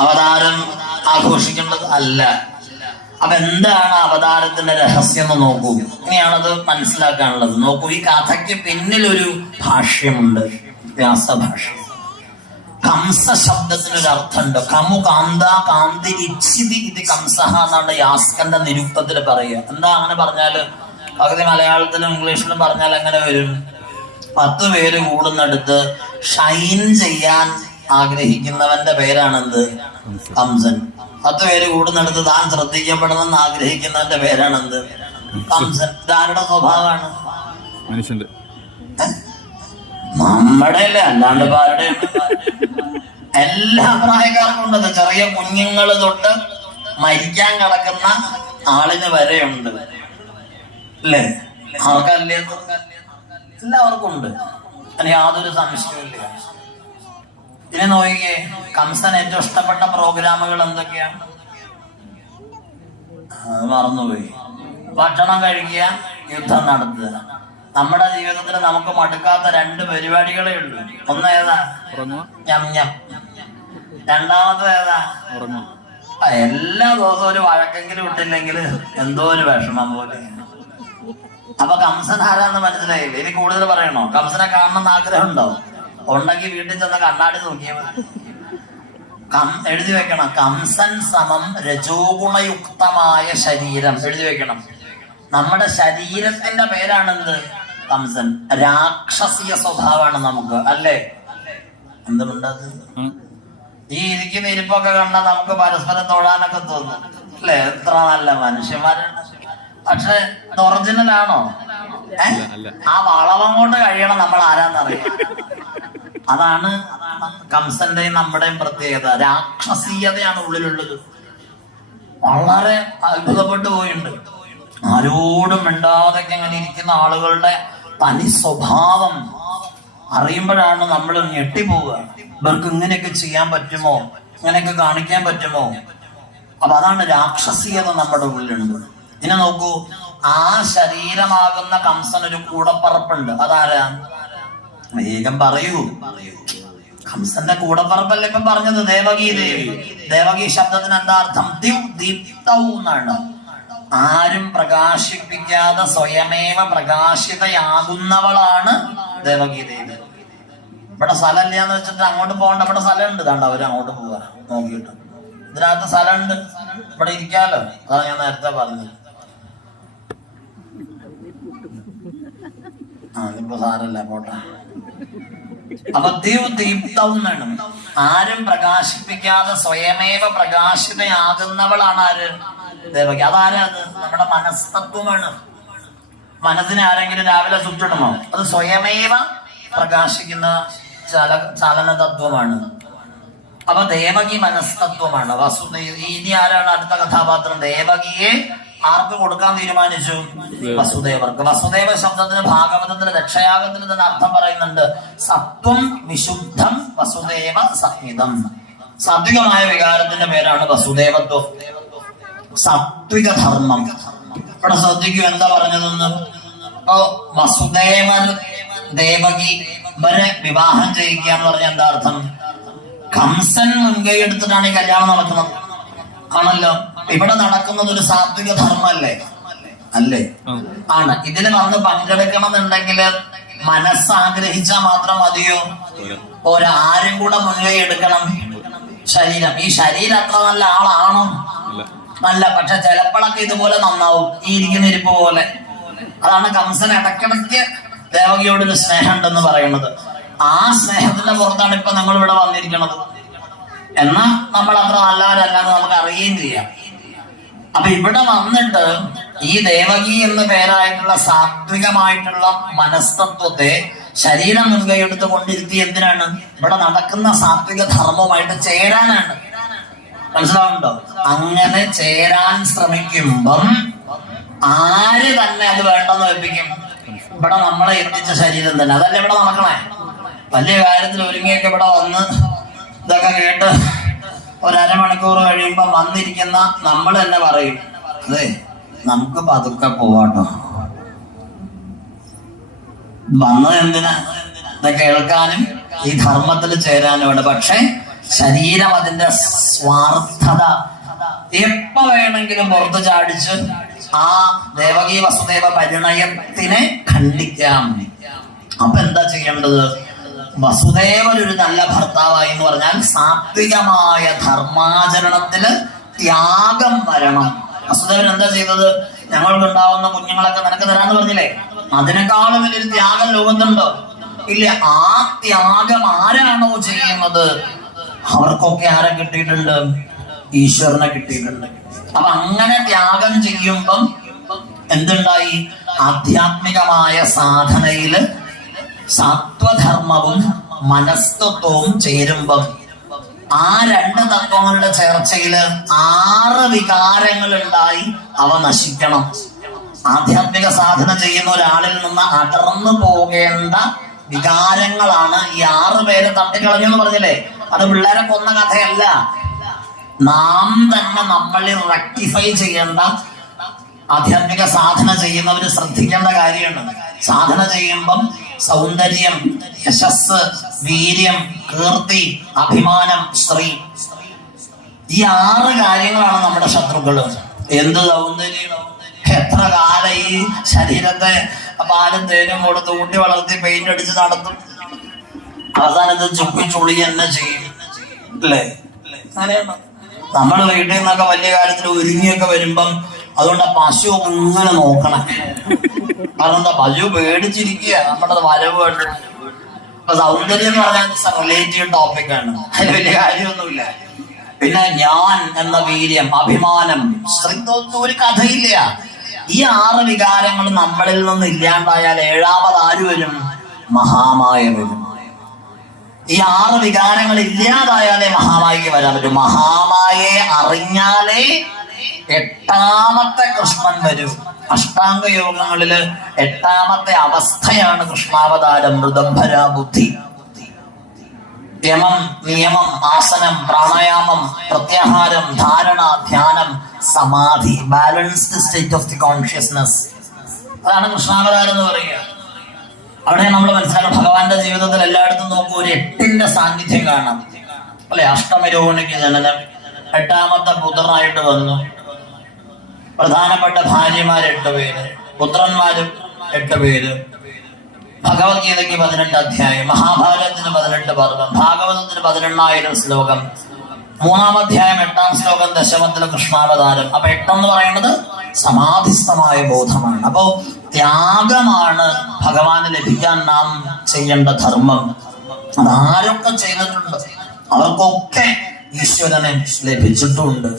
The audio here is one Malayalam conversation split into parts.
അവതാരം ആഘോഷിക്കേണ്ടത് അല്ല. അപ്പൊ എന്താണ് അവതാരത്തിന്റെ രഹസ്യം എന്ന് നോക്കൂ. ഇങ്ങനെയാണത് മനസ്സിലാക്കാനുള്ളത്. നോക്കൂ, ഈ കഥയ്ക്ക് പിന്നിലൊരു ഭാഷ്യമുണ്ട്, വ്യാസഭാഷ്യം. കംസ ശബ്ദത്തിനൊരു അർത്ഥമുണ്ട്. കമു കാന്ത കാന്തി ഇച്ഛിതി ഇത് കംസഹ എന്നാണ് യാസ്കന്റെ നിരുക്തത്തിൽ പറയുക. എന്താ അങ്ങനെ പറഞ്ഞാല് പകുതി മലയാളത്തിലും ഇംഗ്ലീഷിലും പറഞ്ഞാൽ എങ്ങനെ വരും? 10 പേര് കൂടുന്നിടത്ത് ഷൈൻ ചെയ്യാൻ ആഗ്രഹിക്കുന്നവന്റെ പേരാണെന്ത്? കംസൻ. 10 പേര് കൂടുന്നിടത്ത് താൻ ശ്രദ്ധിക്കപ്പെടണമെന്ന് ആഗ്രഹിക്കുന്നവന്റെ പേരാണെന്ത്? കംസൻ. ഇതാരുടെ സ്വഭാവമാണ്? മനുഷ്യന്റെ. നമ്മുടെ അല്ലേ, അല്ലാണ്ട് ആരുടെ? എല്ലാ പ്രായക്കാർക്കും ഉണ്ടത്. ചെറിയ കുഞ്ഞുങ്ങള് തൊട്ട് മരിക്കാൻ കിടക്കുന്ന ആളിന് വരെയുണ്ട് അല്ലേ? ആൾക്കല്ലേ? എല്ലാവർക്കും ഉണ്ട്, അതിന് യാതൊരു സംശയമില്ല. ഇനി നോക്കിക്കേ, കംസൻ ഏറ്റവും ഇഷ്ടപ്പെട്ട പ്രോഗ്രാമുകൾ എന്തൊക്കെയാണ്? മറന്നുപോയി. ഭക്ഷണം കഴിക്കുക, യുദ്ധം നടത്തുക. നമ്മുടെ ജീവിതത്തിൽ നമുക്ക് മടുക്കാത്ത 2 പരിപാടികളേ ഉള്ളൂ. ഒന്ന് ഏതാ? ഞം ഞം. രണ്ടാമത് ഏതാ? എല്ലാ ദിവസവും ഒരു വഴക്കെങ്കിലും ഇട്ടില്ലെങ്കിൽ എന്തോ ഒരു വിഷമം പോലെ. അപ്പൊ കംസൻ ആരാന്ന് മനസ്സിലായില്ലേ? ഇനി കൂടുതൽ പറയണോ? കംസനെ കാണണമെന്ന് ആഗ്രഹം ഉണ്ടോ? ഉണ്ടെങ്കിൽ വീട്ടിൽ ചെന്ന് കണ്ണാടി നോക്കിയാൽ മതി. എഴുതി വെക്കണം, കംസൻ സമം രജോഗുണയുക്തമായ ശരീരം. എഴുതി വെക്കണം. നമ്മുടെ ശരീരത്തിന്റെ പേരാണെന്ത്? കംസൻ. രാക്ഷസീയ സ്വഭാവമാണ് നമുക്ക്, അല്ലേ? എന്തുകൊണ്ടത്? ഈ ഇരിക്കുന്ന ഇരിപ്പൊക്കെ കണ്ടാൽ നമുക്ക് പരസ്പരം തൊഴാനൊക്കെ തോന്നും, അല്ലേ? എത്ര നല്ല മനുഷ്യന്മാരാണ്. പക്ഷെ ഒറിജിനൽ ആണോ? ആ വളവം കൊണ്ട് കഴിയണം നമ്മൾ ആരാന്നറിയാം. അതാണ് കംസന്റെയും നമ്മുടെയും പ്രത്യേകത. രാക്ഷസീയതയാണ് ഉള്ളിലുള്ളത്. വളരെ അത്ഭുതപ്പെട്ടു പോയിട്ടുണ്ട്. ആരോടും മിണ്ടാതൊക്കെ അങ്ങനെ ഇരിക്കുന്ന ആളുകളുടെ തനി സ്വഭാവം അറിയുമ്പോഴാണ് നമ്മൾ ഞെട്ടിപ്പോവുക. ഇവർക്ക് ഇങ്ങനെയൊക്കെ ചെയ്യാൻ പറ്റുമോ? ഇങ്ങനെയൊക്കെ കാണിക്കാൻ പറ്റുമോ? അപ്പൊ അതാണ് രാക്ഷസീയത നമ്മുടെ ഉള്ളിലുണ്ട്. ഇനി നോക്കൂ, ആ ശരീരമാകുന്ന കംസനൊരു കൂടപ്പറപ്പുണ്ട്. അതാരാ? വേഗം പറയൂ. കംസന്റെ കൂടപ്പറപ്പല്ല ഇപ്പം പറഞ്ഞത്? ദേവകി ദേവി. ദേവകി ശബ്ദത്തിന് എന്താ അർത്ഥം? എന്നാണ്. ആരും പ്രകാശിപ്പിക്കാതെ സ്വയമേവ പ്രകാശിതയാകുന്നവളാണ് ദേവകി ദേവി. ഇവിടെ സ്ഥലമില്ല എന്ന് വെച്ചിട്ട് അങ്ങോട്ട് പോകണ്ട. ഇവിടെ സ്ഥലമുണ്ട്. ഇതാണ്ട് അവര് അങ്ങോട്ട് പോവാ നോക്കിയിട്ട്. ഇതിനകത്ത് സ്ഥലമുണ്ട്, ഇവിടെ ഇരിക്കാലോ. അതാണ് ഞാൻ നേരത്തെ പറഞ്ഞത്. ഇപ്പൊ സാരല്ല, പോട്ടെ. അപ്പൊ ദീപ്തവും ആരും പ്രകാശിപ്പിക്കാതെ സ്വയമേവ പ്രകാശിതയാകുന്നവളാണ് ആര്? ദേവകി. അതാരാ? അത് നമ്മുടെ മനസ്തത്വമാണ്. മനസ്സിനെ ആരെങ്കിലും രാവിലെ ചുറ്റിടണോ? അത് സ്വയമേവ പ്രകാശിക്കുന്ന ചലന തത്വമാണ്. അപ്പൊ ദേവകി മനസ്തത്വമാണ്. ഇനി ആരാണ് അടുത്ത കഥാപാത്രം? ദേവകിയെ ആർക്ക് കൊടുക്കാൻ തീരുമാനിച്ചു? വസുദേവർക്ക്. വസുദേവ ശബ്ദത്തിന് ഭാഗവതത്തിന് രക്ഷയാഗത്തിന് തന്നെ അർത്ഥം പറയുന്നുണ്ട്. സത്വം വിശുദ്ധം വസുദേവ സംഹിതം. സാത്വികമായ വികാരത്തിന്റെ പേരാണ് വസുദേവത്വം. സാത്വിക ധർമ്മം. ഇവിടെ ശ്രദ്ധിക്കൂ എന്താ പറഞ്ഞതെന്ന്. അപ്പൊ വസുദേവൻ ദേവകി ഇവരെ വിവാഹം ചെയ്യിക്കുക എന്ന് പറഞ്ഞ എന്താ അർത്ഥം? കംസൻ മുൻകൈ എടുത്തിട്ടാണ് ഈ കല്യാണം നടക്കുന്നത്, ആണല്ലോ. ഇവിടെ നടക്കുന്നത് ഒരു സാത്വിക ധർമ്മല്ലേ? അല്ലേ? ആണ്. ഇതിന് വന്ന് പങ്കെടുക്കണമെന്നുണ്ടെങ്കിൽ മനസ്സാഗ്രഹിച്ചാൽ മാത്രം മതിയോ? ആരും കൂടെ മുൻകൈ എടുക്കണം. ശരീരം. ഈ ശരീരം അത്ര നല്ല ആളാണോ? നല്ല. പക്ഷെ ചിലപ്പോഴൊക്കെ ഇതുപോലെ നന്നാവും, ഈ ഇരിക്കുന്ന ഇരിപ്പ് പോലെ. അതാണ് കംസൻ ഇടക്കിടയ്ക്ക് ദേവകിയോടൊരു സ്നേഹം ഉണ്ടെന്ന് പറയുന്നത്. ആ സ്നേഹത്തിന്റെ പുറത്താണ് ഇപ്പൊ നമ്മൾ ഇവിടെ വന്നിരിക്കുന്നത്. എന്നാൽ നമ്മൾ അത്ര നല്ലവരല്ലാന്ന് നമുക്ക് അറിയുകയും ചെയ്യാം. അപ്പൊ ഇവിടെ വന്നിട്ട് ഈ ദേവകി എന്ന പേരായിട്ടുള്ള സാത്വികമായിട്ടുള്ള മനസ്തത്വത്തെ ശരീരം മുൻകൈ എടുത്ത് കൊണ്ടിരുത്തി എന്തിനാണ്? ഇവിടെ നടക്കുന്ന സാത്വിക ധർമ്മമായിട്ട് ചേരാനാണ്. മനസ്സിലാവുന്നുണ്ടോ? അങ്ങനെ ചേരാൻ ശ്രമിക്കുമ്പം ആര് തന്നെ അത് വേണ്ടെന്ന് വെപ്പിക്കും? ഇവിടെ നമ്മളെ എത്തിച്ച ശരീരം തന്നെ. അതല്ലേ ഇവിടെ നടക്കണേ? വലിയ കാര്യത്തിൽ ഒരുങ്ങിയൊക്കെ ഇവിടെ വന്ന് ഇതൊക്കെ കേട്ട് ഒരമണിക്കൂർ കഴിയുമ്പോ വന്നിരിക്കുന്ന നമ്മൾ തന്നെ പറയും, അതെ നമുക്ക് പതുക്കെ പോവാട്ടോ. വന്നത് എന്തിനാ? ഇത് കേൾക്കാനും ഈ ധർമ്മത്തിൽ ചേരാനുമാണ്. പക്ഷെ ശരീരം അതിന്റെ സ്വാർത്ഥത എപ്പോ വേണമെങ്കിലും പുറത്തു ചാടിച്ച് ആ ദേവകീ വസുദേവ പരിണയത്തിനെ ഖണ്ഡിക്കാം. അപ്പൊ എന്താ ചെയ്യേണ്ടത്? വസുദേവൻ ഒരു നല്ല ഭർത്താവായി എന്ന് പറഞ്ഞാൽ സാത്വികമായ ധർമാചരണത്തില് ത്യാഗം വരണം. വസുദേവൻ എന്താ ചെയ്തത്? ഞങ്ങൾക്കുണ്ടാവുന്ന കുഞ്ഞുങ്ങളൊക്കെ നിനക്ക് തരാന്ന് പറഞ്ഞില്ലേ, അതിനേക്കാളും വലിയൊരു ത്യാഗം ലോകത്തുണ്ടോ? ഇല്ല. ആ ത്യാഗം ആരാണോ ചെയ്യുന്നത് അവർക്കൊക്കെ ആരെ കിട്ടിയിട്ടുണ്ട്? ഈശ്വരനെ കിട്ടിയിട്ടുണ്ട്. അപ്പൊ അങ്ങനെ ത്യാഗം ചെയ്യുമ്പം എന്തുണ്ടായി? ആധ്യാത്മികമായ സാധനയില് സത്വധർമ്മവും മനസ്തത്വവും ചേരുമ്പം ആ രണ്ട് തത്വങ്ങളുടെ ചേർച്ചയില് 6 വികാരങ്ങൾ ഉണ്ടായി. അവ നശിക്കണം. ആധ്യാത്മിക സാധന ചെയ്യുന്ന ഒരാളിൽ നിന്ന് അടർന്നു പോകേണ്ട വികാരങ്ങളാണ് ഈ 6 പേരെ തട്ടിക്കളഞ്ഞു എന്ന് പറഞ്ഞില്ലേ. അത് പിള്ളേരെ കൊന്ന കഥയല്ല. നാം തന്നെ നമ്മളിൽ റെക്ടിഫൈ ചെയ്യേണ്ട, ആധ്യാത്മിക സാധന ചെയ്യുന്നവര് ശ്രദ്ധിക്കേണ്ട കാര്യമാണ്. സാധന ചെയ്യുമ്പം സൗന്ദര്യം, യശസ്, വീര്യം, കീർത്തി, അഭിമാനം, സ്ത്രീ, ഈ 6 കാര്യങ്ങളാണ് നമ്മുടെ ശത്രുക്കള്. എന്ത് സൗന്ദര്യം! എത്ര കാലം ഈ ശരീരത്തെ പാലും തേനും കൊടുത്ത് ഊട്ടി വളർത്തി പെയിന്റ് അടിച്ച് നടത്തും. അവസാനത്ത് ചുപ്പി ചുളി തന്നെ ചെയ്യും അല്ലേ? അങ്ങനെയാണ്. നമ്മൾ വീട്ടിൽ നിന്നൊക്കെ വലിയ കാര്യത്തിൽ ഒരുങ്ങിയൊക്കെ വരുമ്പം അതുകൊണ്ട് പശു ഇങ്ങനെ നോക്കണം. കാരണം എന്താ? പശു പേടിച്ചിരിക്കുക നമ്മുടെ വരവ് കണ്ടിട്ട്. ഇപ്പൊ സൗന്ദര്യം എന്ന് പറഞ്ഞാൽ റിലേറ്റീവ് ടോപ്പിക്കാണ്, അതിന് വലിയ കാര്യമൊന്നുമില്ല. പിന്നെ ഞാൻ എന്ന വീര്യം, അഭിമാനം, സ്ത്രീത്വം ഒരു കഥയില്ല. ഈ 6 വികാരങ്ങൾ നമ്മളിൽ നിന്ന് ഇല്ലാണ്ടായാൽ 7ാമത് ആര് വരും? മഹാമായ വരും. ഈ 6 വികാരങ്ങൾ ഇല്ലാതായാലേ മഹാമായയ്ക്ക് വരാൻ പറ്റും. മഹാമായയെ അറിഞ്ഞാലേ 8ാമത്തെ കൃഷ്ണൻ വരും. അഷ്ടാംഗ യോഗങ്ങളില് 8ാമത്തെ അവസ്ഥയാണ് കൃഷ്ണാവതാരം. മൃദംഭര ബുദ്ധി. യമം, നിയമം, ആസനം, പ്രാണായാമം, പ്രത്യാഹാരം, ധാരണ, ധ്യാനം, സമാധി, balanced state of the consciousness. അതാണ് കൃഷ്ണാവതാരം എന്ന് പറയുക. അവിടെ നമ്മൾ മനസ്സിലാക്കണം, ഭഗവാന്റെ ജീവിതത്തിൽ എല്ലായിടത്തും നോക്കൂ ഒരു 8ന്റെ സാന്നിധ്യം കാണാം അല്ലെ? അഷ്ടമരോഹിണിക്ക് ജനനം, 8ാമത്തെ പുത്രനായിട്ട് വന്നു. പ്രധാനപ്പെട്ട ഭാര്യമാർ 8 പേര്, പുത്രന്മാരും 8 പേര്. ഭഗവത്ഗീതയ്ക്ക് 18 അധ്യായം, മഹാഭാരതത്തിന് 18 പർവ്വം, ഭാഗവതത്തിന് 18,000 ശ്ലോകം, 3-ാം അധ്യായം 8-ാം ശ്ലോകം, ദശമത്തിലെ കൃഷ്ണാവതാരം. അപ്പൊ 8 എന്ന് പറയുന്നത് സമാധിസ്ഥമായ ബോധമാണ്. അപ്പോ ത്യാഗമാണ് ഭഗവാന് ലഭിക്കാൻ നാം ചെയ്യേണ്ട ധർമ്മം. അതാരൊക്കെ ചെയ്തിട്ടുണ്ട് അവർക്കൊക്കെ ഈശ്വരനെ ലഭിച്ചിട്ടുണ്ട്.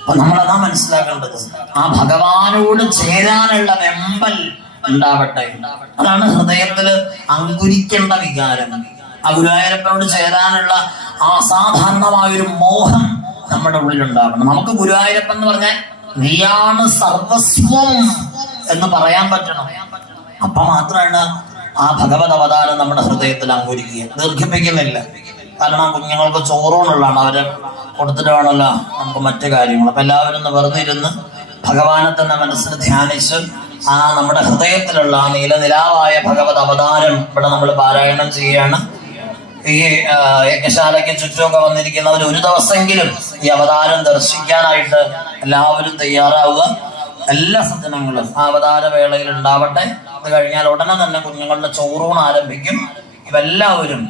അപ്പൊ നമ്മളതാ മനസ്സിലാക്കേണ്ടത്. ആ ഭഗവാനോട് ചേരാനുള്ള വെമ്പൽ ഉണ്ടാവട്ടെ. അതാണ് ഹൃദയത്തില് അങ്കുരിക്കേണ്ട വികാരം. ആ ഗുരുവായൂരപ്പനോട് ചേരാനുള്ള ആ അസാധാരണമായൊരു മോഹം നമ്മുടെ ഉള്ളിൽ ഉണ്ടാവണം. നമുക്ക് ഗുരുവായൂരപ്പൻ എന്ന് പറഞ്ഞാൽ നീയാണ് സർവസ്വം എന്ന് പറയാൻ പറ്റണം. അപ്പൊ മാത്രമാണ് ആ ഭഗവത് അവതാരം നമ്മുടെ ഹൃദയത്തിൽ അങ്കുരിക്കുക. ദീർഘിപ്പിക്കുന്നില്ല, കാരണം കുഞ്ഞുങ്ങൾക്ക് ചോറൂണുള്ളതാണ്. അവരെ കൊടുത്തിട്ട് വേണമല്ലോ നമുക്ക് മറ്റു കാര്യങ്ങൾ. അപ്പൊ എല്ലാവരും ഒന്ന് വെറുതെ ഇരുന്ന് ഭഗവാനെ തന്നെ മനസ്സിൽ ധ്യാനിച്ച് ആ നമ്മുടെ ഹൃദയത്തിലുള്ള ആ നീലനിലാവായ ഭഗവത് അവതാരം ഇവിടെ നമ്മൾ പാരായണം ചെയ്യുകയാണ്. ഈ യജ്ഞശാലയ്ക്ക് ചുറ്റുമൊക്കെ വന്നിരിക്കുന്നവർ ഒരു ദിവസമെങ്കിലും ഈ അവതാരം ദർശിക്കാനായിട്ട് എല്ലാവരും തയ്യാറാവുക. എല്ലാ സജ്ജനങ്ങളും ആ അവതാര വേളയിൽ ഉണ്ടാവട്ടെ. അത് കഴിഞ്ഞാൽ ഉടനെ തന്നെ കുഞ്ഞുങ്ങളുടെ ചോറൂണ് ആരംഭിക്കും. ഇവെല്ലാവരും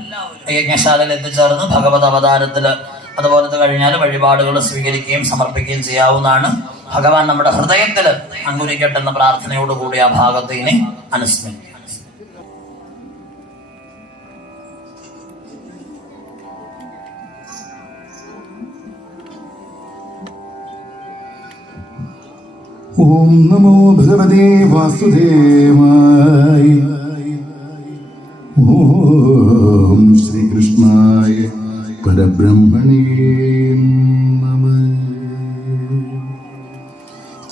യജ്ഞശാലയിൽ എത്തിച്ചേർന്ന് ഭഗവത് അവതാരത്തില് അതുപോലത്തെ കഴിഞ്ഞാൽ വഴിപാടുകൾ സ്വീകരിക്കുകയും സമർപ്പിക്കുകയും ചെയ്യാവുന്നതാണ്. ഭഗവാൻ നമ്മുടെ ഹൃദയത്തിൽ അങ്കുരിക്കട്ടെ എന്ന പ്രാർത്ഥനയോടുകൂടി ആ ഭാഗത്ത് ഇനി അനുസ്മരിക്കും. ഓം നമോ ഭഗവതേ വാസുദേവായ. ഓം ശ്രീകൃഷ്ണായ പരബ്രഹ്മണേ നമഃ.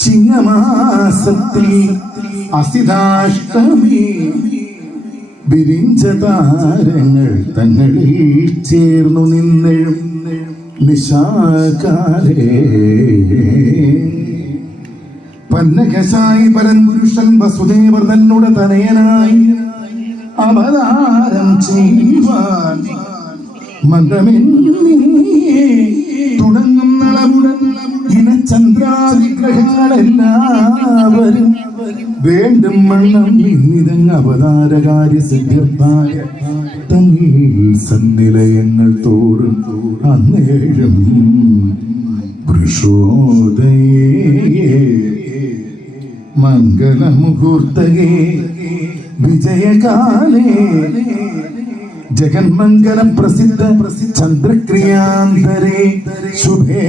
ചിങ്ങമാസത്തിൽ അസിതാഷ്ടമി വിരിഞ്ച താരങ്ങൾ തങ്ങളിൽ ചേർന്നു നിന്നെഴും നിശാകാലേ പന്നകശായി പരൻപുരുഷൻ വസുദേവർ തന്നോട് തനയനായി അവതാരം ചെയ്യുവാൻ മന്ദമെന്നീ തുടങ്ങുന്നളവുടൻ ഇനചന്ദ്രാദിഗ്രഹങ്ങളെല്ലാവരും വേണ്ടും വണ്ണം ഇന്നിതങ്ങ് അവതാരകാര്യ സിദ്ധ്യർത്ഥായ തങ്ങിൽ സന്നിലയങ്ങൾ തോറും അന്നേഴും വൃഷോദയേ മംഗളമുഹൂർത്തകേ വിജയകാലേ ജഗന്മംഗല പ്രസിദ്ധ ചന്ദ്രക്രിയാന്തരേ ശുഭേ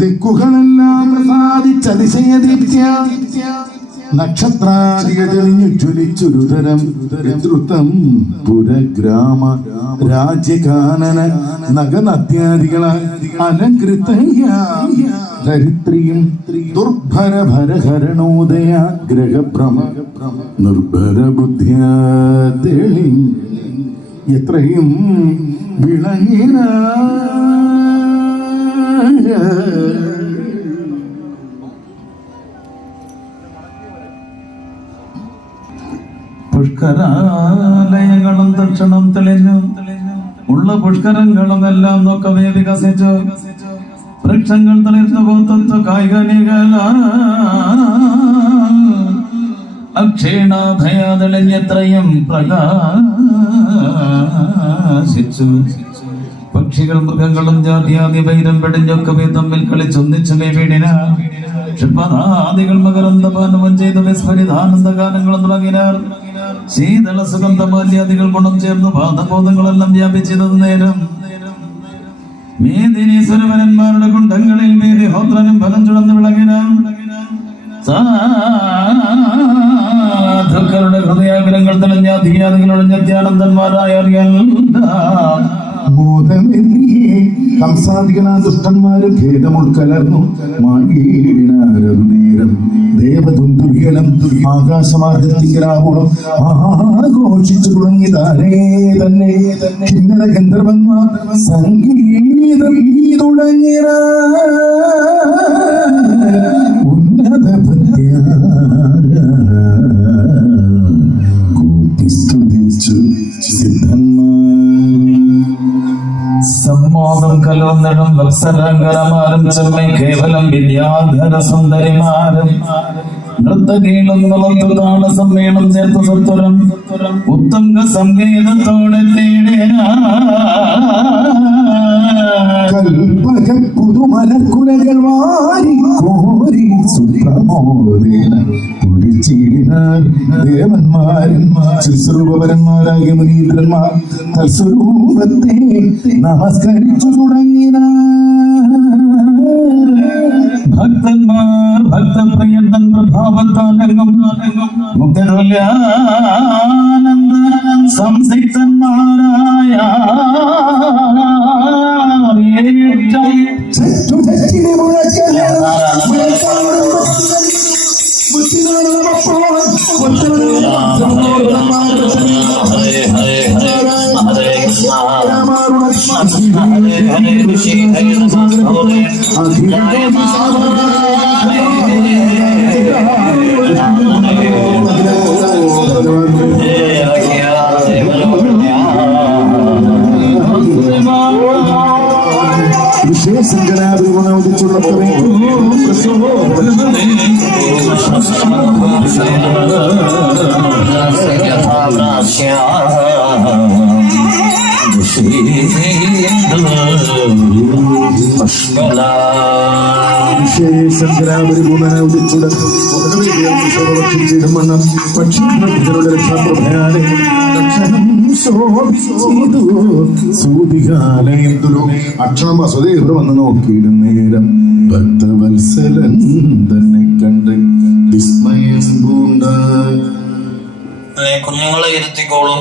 ദിക്കുകളെല്ലാം പ്രസാദിച്ചതിശയദീപ്യ നക്ഷത്രാദികതെളിഞ്ഞു ജ്വലിച്ചൊരുതരം ഋതം പുരഗ്രാമ രാജ്യകാനന നഗനദ്യാദികളാൽ അലങ്കൃതയാം ധരിത്രിയും ദുർഭര ഭരഹരണോദയാഗ്രഹഭ്രമ നിർഭര ബുദ്ധ്യാ തെളി എത്രയും വിളങ്ങിന പുഷ്കരാലയങ്ങളും ദർശനം തെളിഞ്ഞു ഉള്ള പുഷ്കരങ്ങളും എല്ലാം നോക്കവേ വികസിച്ചു വൃക്ഷങ്ങൾ തളിർന്നു പോത്തു കായികനികള അക്ഷീണാഭയ തെളിഞ്ഞെത്രയും പ്രകാശിച്ചു പക്ഷികൾ മൃഗങ്ങളും ജാതിയാദി വൈരം പെടിഞ്ഞൊക്കവേ തമ്മിൽ കളിച്ചൊന്നിച്ചു വീടിന ക്ഷുപ്പനാദികൾ മകരന്തപാനവും ചെയ്ത വിസ്മരിതാനന്ദഗാനങ്ങളും തുടങ്ങിനാർ ശീതള സുഗന്ധമാല്യാദികൾ ഗുണം ചേർന്ന് പാദബോധങ്ങളെല്ലാം വ്യാപിച്ചത് നേരം മേദിനീശ്വരവരന്മാരുടെ കുണ്ടങ്ങളിൽ മേദിഹോത്രനും ഫലം ചുടന്ന് വിളങ്ങിനാൻ സാധുക്കളുടെ ഹൃദയാഗ്രഹങ്ങൾ തെളിഞ്ഞ ധീയാദികളുടെ നിത്യാനന്ദന്മാരായ കംസാദികളാ ദുഷ്ടന്മാരും ഭേദമുൾക്കലർന്നു മാകീടിനാരതുനേരം ദേവദുന്ദുർഗലം ആകാശമാർഗത്തിങ്കലാവോളം ആഘോഷിച്ചു തുടങ്ങി താനേ തന്നെ കിന്നര ഗന്ധർവന്മാർ സംഗീതം തുടങ്ങിയ ഉന്നത കൂട്ടിസ്തുതിച്ചു സിദ്ധന്മാർ സമ്മോദം കലോന്നടും വത്സരങ്കരമാരും ചെമ്മൈ കേവലം വിദ്യാധര സുന്ദരിമാരും നൃത്തകീളും താള സമ്മേളം ചേർത്ത് സത്വരം ഉത്തംഗ സംഗീതത്തോടെ കൽപ്പക പുതുമലക്കുലകൾ വാരി കോരി സുപ്രമോദേന കുഴിച്ചിടിനാർ ദേവന്മാരും ശുശ്രൂപരന്മാരായ മുനീന്ദ്രന്മാർ തൽസ്വരൂപത്തെ നമസ്കരിച്ചു തുടങ്ങിനാർ ഭക്തന്മാർ ഭക്തപ്രിയന്തൻ പ്രഭാവത്താനങ്ങം മുക്തതുല്യാനന്ദ സംസിക്തന്മാരായ അക്ഷരം വസുതേ ഇവിടെ വന്ന് നോക്കിയിടും നേരം ഭക്തവത്സലൻ തന്നെ കണ്ട് വിസ്മയം പൂണ്ട കുഞ്ഞുങ്ങളെ ഇരുത്തിക്കോളൂ.